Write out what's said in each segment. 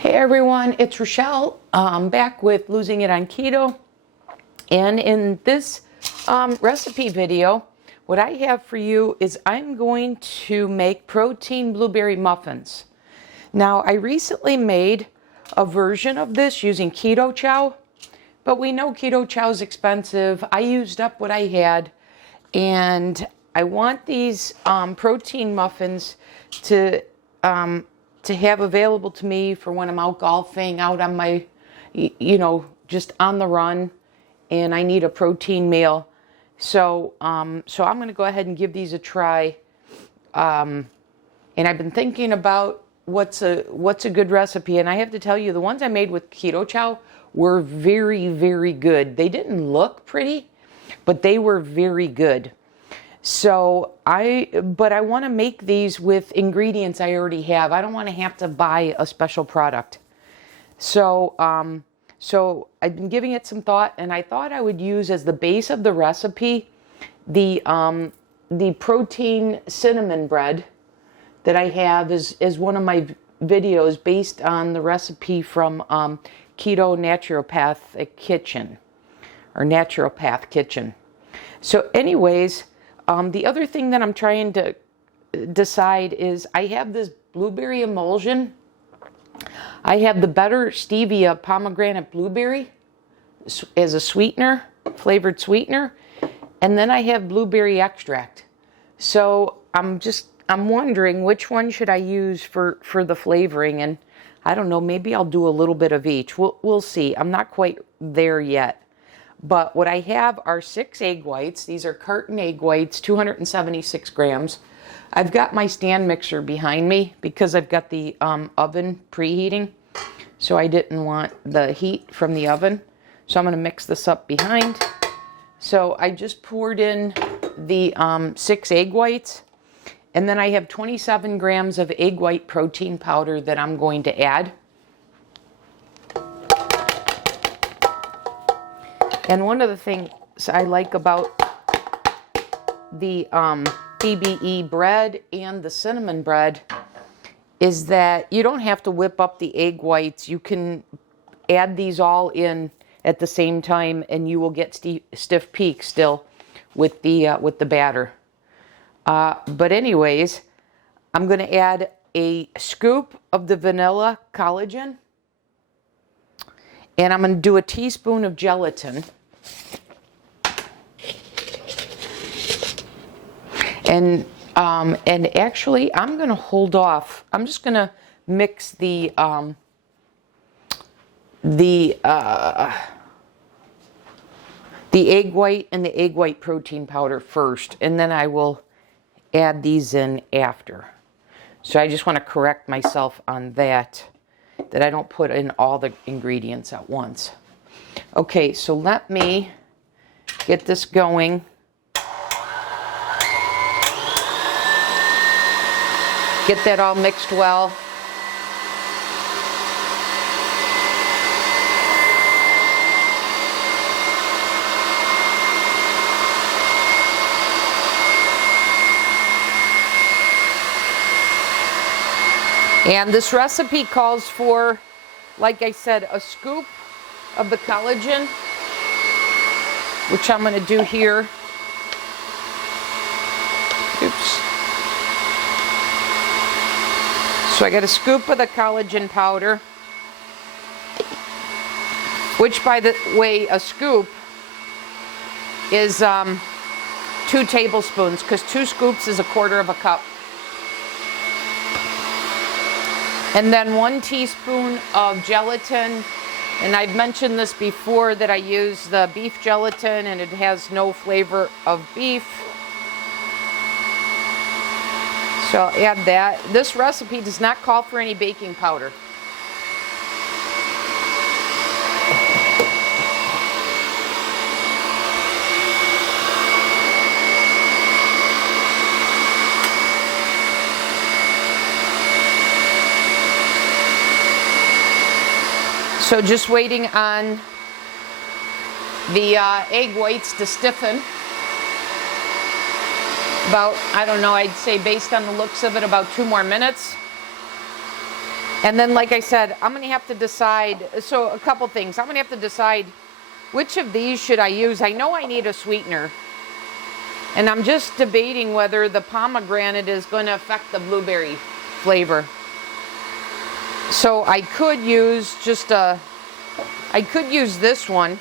Hey everyone, it's Rochelle. I'm back with Losing It on Keto. And in this recipe video, what I have for you is I'm going to make protein blueberry muffins. Now, I recently made a version of this using Keto Chow, but we know Keto Chow is expensive. I used up what I had, and I want these protein muffins to have available to me for when I'm out golfing, out on my, just on the run, and I need a protein meal. So I'm going to go ahead and give these a try. And I've been thinking about what's a good recipe, and I have to tell you, the ones I made with Keto Chow were very, very good. They didn't look pretty, but they were very good. So I want to make these with ingredients I already have. I don't want to have to buy a special product. So I've been giving it some thought, and I thought I would use as the base of the recipe the protein cinnamon bread that I have is one of my videos based on the recipe from Keto Naturopathic Kitchen or Naturopath Kitchen. So anyways, the other thing that I'm trying to decide is I have this blueberry emulsion. I have the Better Stevia pomegranate blueberry as a sweetener, flavored sweetener, and then I have blueberry extract. So I'm wondering which one should I use for the flavoring, and I don't know, maybe I'll do a little bit of each. We'll see. I'm not quite there yet. But what I have are 6 egg whites. These are carton egg whites, 276 grams. I've got my stand mixer behind me because I've got the oven preheating. So I didn't want the heat from the oven. So I'm going to mix this up behind. So I just poured in the 6 egg whites. And then I have 27 grams of egg white protein powder that I'm going to add. And one of the things I like about the PBE bread and the cinnamon bread is that you don't have to whip up the egg whites. You can add these all in at the same time, and you will get stiff peaks still with the batter. But anyways, I'm going to add a scoop of the vanilla collagen, and I'm going to do a teaspoon of gelatin. And actually, I'm going to hold off. I'm just going to mix the egg white and the egg white protein powder first, and then I will add these in after. So I just want to correct myself on that I don't put in all the ingredients at once. Okay, so let me get this going. Get that all mixed well. And this recipe calls for, like I said, a scoop of the collagen, which I'm going to do here. Oops. So I got a scoop of the collagen powder, which, by the way, a scoop is 2 tablespoons, because 2 scoops is 1/4 of a cup. And then 1 teaspoon of gelatin. And I've mentioned this before that I use the beef gelatin and it has no flavor of beef. So I'll add that. This recipe does not call for any baking powder. So just waiting on the egg whites to stiffen. About, I don't know, I'd say based on the looks of it, about 2 more minutes. And then, like I said, I'm going to have to decide. So a couple things. I'm going to have to decide which of these should I use. I know I need a sweetener. And I'm just debating whether the pomegranate is going to affect the blueberry flavor. So I could use I could use this one,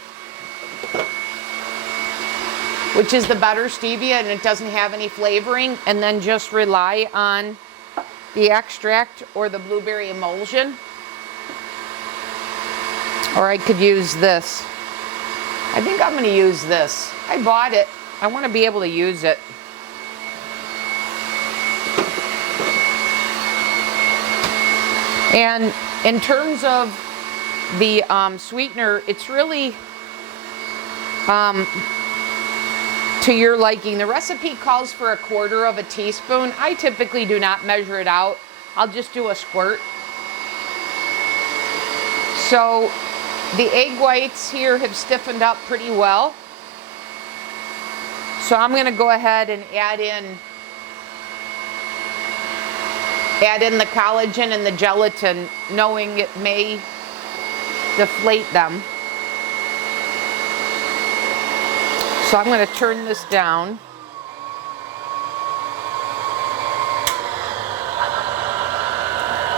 which is the better stevia, and it doesn't have any flavoring, and then just rely on the extract or the blueberry emulsion. Or I could use this. I think I'm going to use this. I bought it. I want to be able to use it. And in terms of the sweetener, it's really to your liking. The recipe calls for 1/4 teaspoon. I typically do not measure it out. I'll just do a squirt. So the egg whites here have stiffened up pretty well. So I'm going to go ahead and add in the collagen and the gelatin, knowing it may deflate them. So I'm going to turn this down.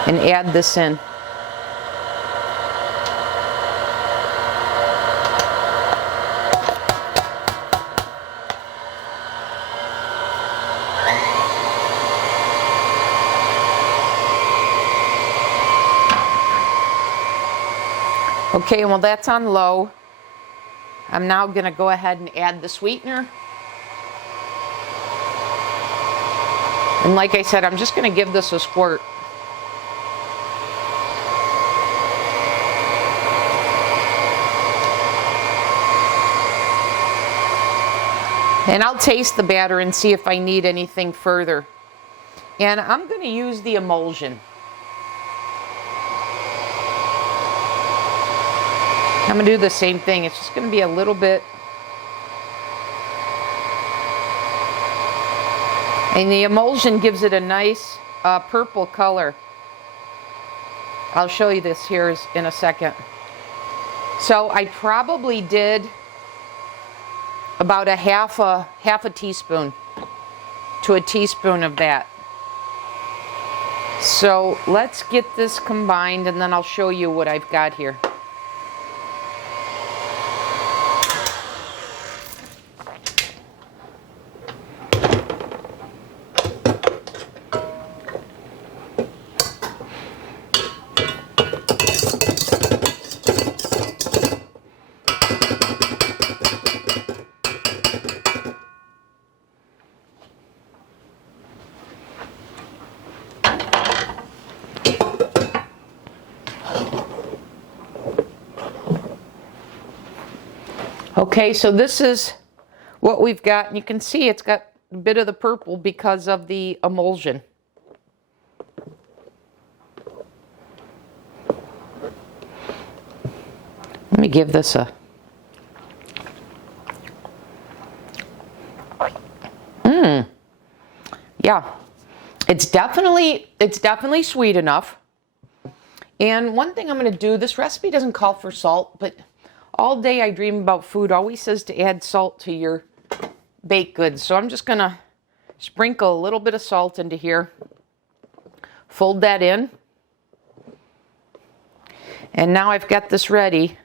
And add this in. Okay, well that's on low. I'm now going to go ahead and add the sweetener. And like I said, I'm just going to give this a squirt. And I'll taste the batter and see if I need anything further. And I'm going to use the emulsion. I'm going to do the same thing. It's just going to be a little bit. And the emulsion gives it a nice purple color. I'll show you this here in a second. So I probably did about a half a teaspoon to a teaspoon of that. So let's get this combined and then I'll show you what I've got here. Okay, so this is what we've got, and you can see it's got a bit of the purple because of the emulsion. Let me give this a... Yeah, it's definitely sweet enough. And one thing I'm going to do, this recipe doesn't call for salt, but all day I dream about food always says to add salt to your baked goods. So I'm just going to sprinkle a little bit of salt into here. Fold that in. And now I've got this ready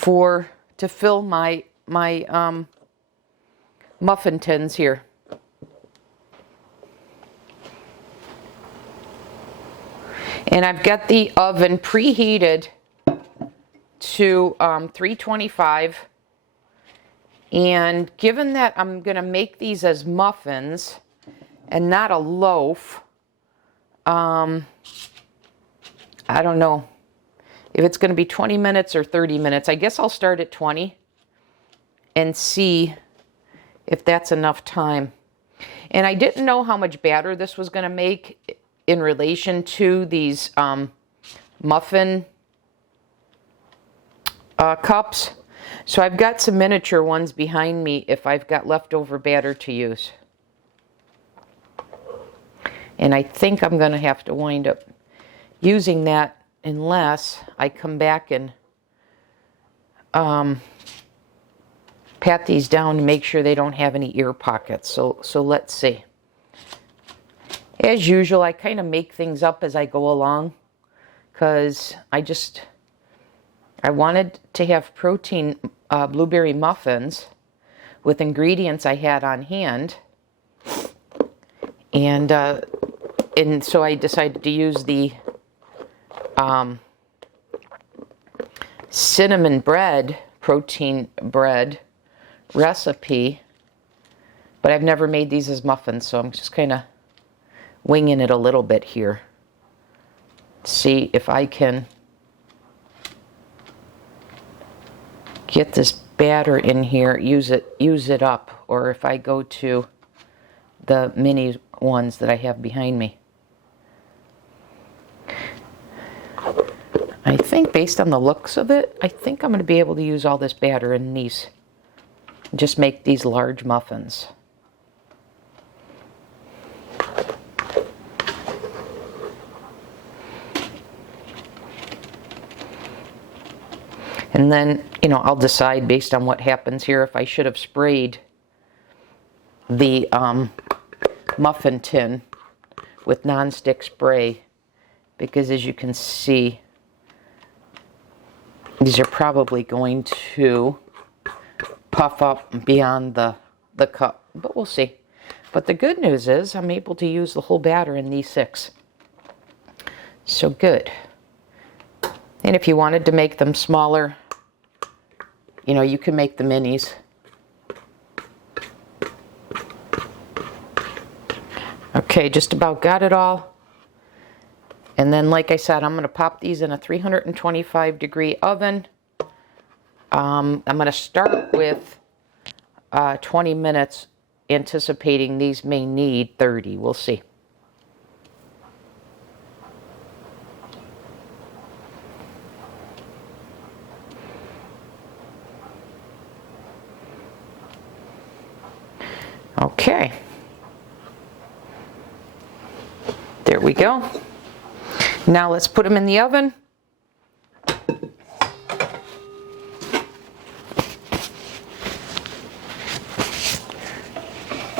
to fill my muffin tins here. And I've got the oven preheated to 325. And given that I'm going to make these as muffins and not a loaf, I don't know if it's going to be 20 minutes or 30 minutes. I guess I'll start at 20 and see if that's enough time. And I didn't know how much batter this was going to make in relation to these muffin cups. So I've got some miniature ones behind me if I've got leftover batter to use. And I think I'm going to have to wind up using that unless I come back and pat these down to make sure they don't have any ear pockets. So let's see. As usual, I kind of make things up as I go along because I wanted to have protein blueberry muffins with ingredients I had on hand. And so I decided to use the cinnamon bread, protein bread recipe, but I've never made these as muffins, so I'm just kind of winging it a little bit here. See if I can get this batter in here, use it up, or if I go to the mini ones that I have behind me. I think based on the looks of it, I think I'm going to be able to use all this batter in these. Just make these large muffins. And then, I'll decide based on what happens here if I should have sprayed the muffin tin with non-stick spray, because as you can see, these are probably going to puff up beyond the cup, but we'll see. But the good news is I'm able to use the whole batter in these 6. So good. And if you wanted to make them smaller, you can make the minis. Okay, just about got it all. And then, like I said, I'm going to pop these in a 325 degree oven. I'm going to start with 20 minutes, anticipating these may need 30. We'll see. Okay. There we go. Now let's put them in the oven.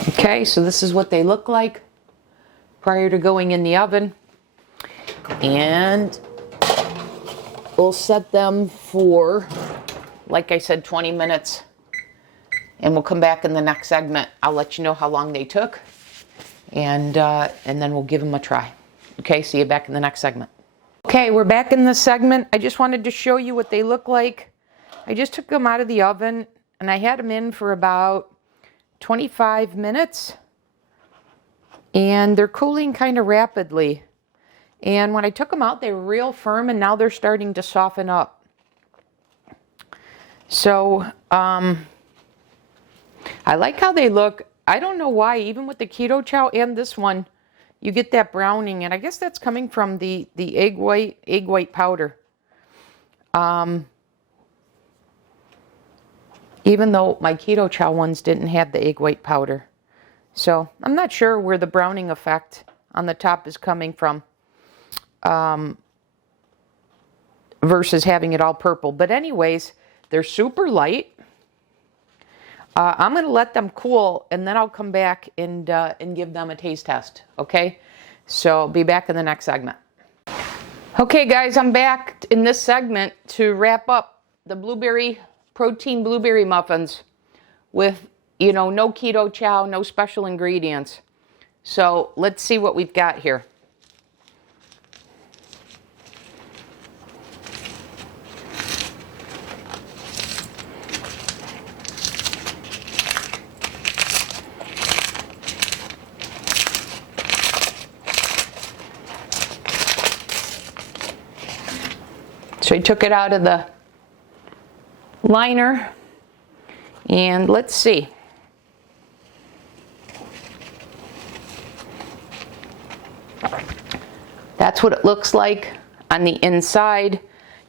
Okay, so this is what they look like prior to going in the oven. And we'll set them for, like I said, 20 minutes. And we'll come back in the next segment. I'll let you know how long they took. And then we'll give them a try. Okay, see you back in the next segment. Okay, we're back in this segment. I just wanted to show you what they look like. I just took them out of the oven and I had them in for about 25 minutes. And they're cooling kind of rapidly. And when I took them out, they were real firm, and now they're starting to soften up. So, I like how they look. I don't know why, even with the Keto Chow and this one, you get that browning, and I guess that's coming from the egg white powder. Even though my Keto Chow ones didn't have the egg white powder. So I'm not sure where the browning effect on the top is coming from versus having it all purple. But anyways, they're super light. I'm going to let them cool, and then I'll come back and give them a taste test, okay? So I'll be back in the next segment. Okay, guys, I'm back in this segment to wrap up the protein blueberry muffins with, no Keto Chow, no special ingredients. So let's see what we've got here. So I took it out of the liner, and let's see. That's what it looks like on the inside,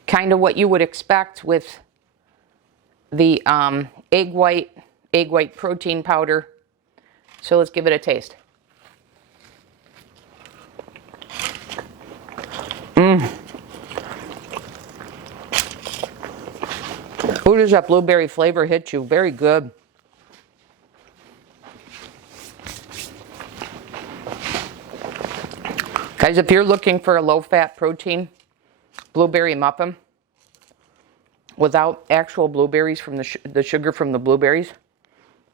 kind of what you would expect with the egg white protein powder. So let's give it a taste. Who does that blueberry flavor hit you? Very good. Guys, if you're looking for a low-fat protein blueberry muffin without actual blueberries from the sugar from the blueberries,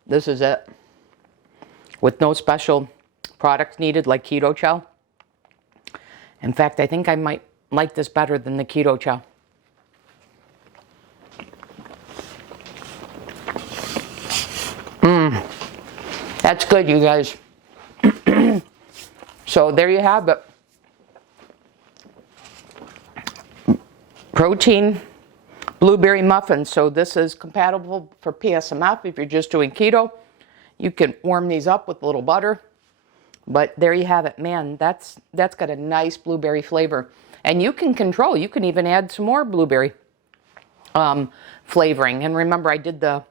this is it. With no special products needed like Keto Chow. In fact, I think I might like this better than the Keto Chow. That's good, you guys. So there you have it. Protein blueberry muffins. So this is compatible for PSMF. If you're just doing keto, you can warm these up with a little butter. But there you have it. Man, that's got a nice blueberry flavor. And you can control. You can even add some more blueberry flavoring. And remember, I did the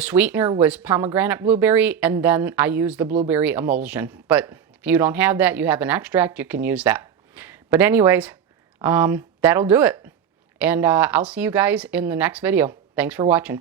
sweetener was pomegranate blueberry, and then I used the blueberry emulsion. But if you don't have that, you have an extract, you can use that. But anyways, that'll do it. And I'll see you guys in the next video. Thanks for watching.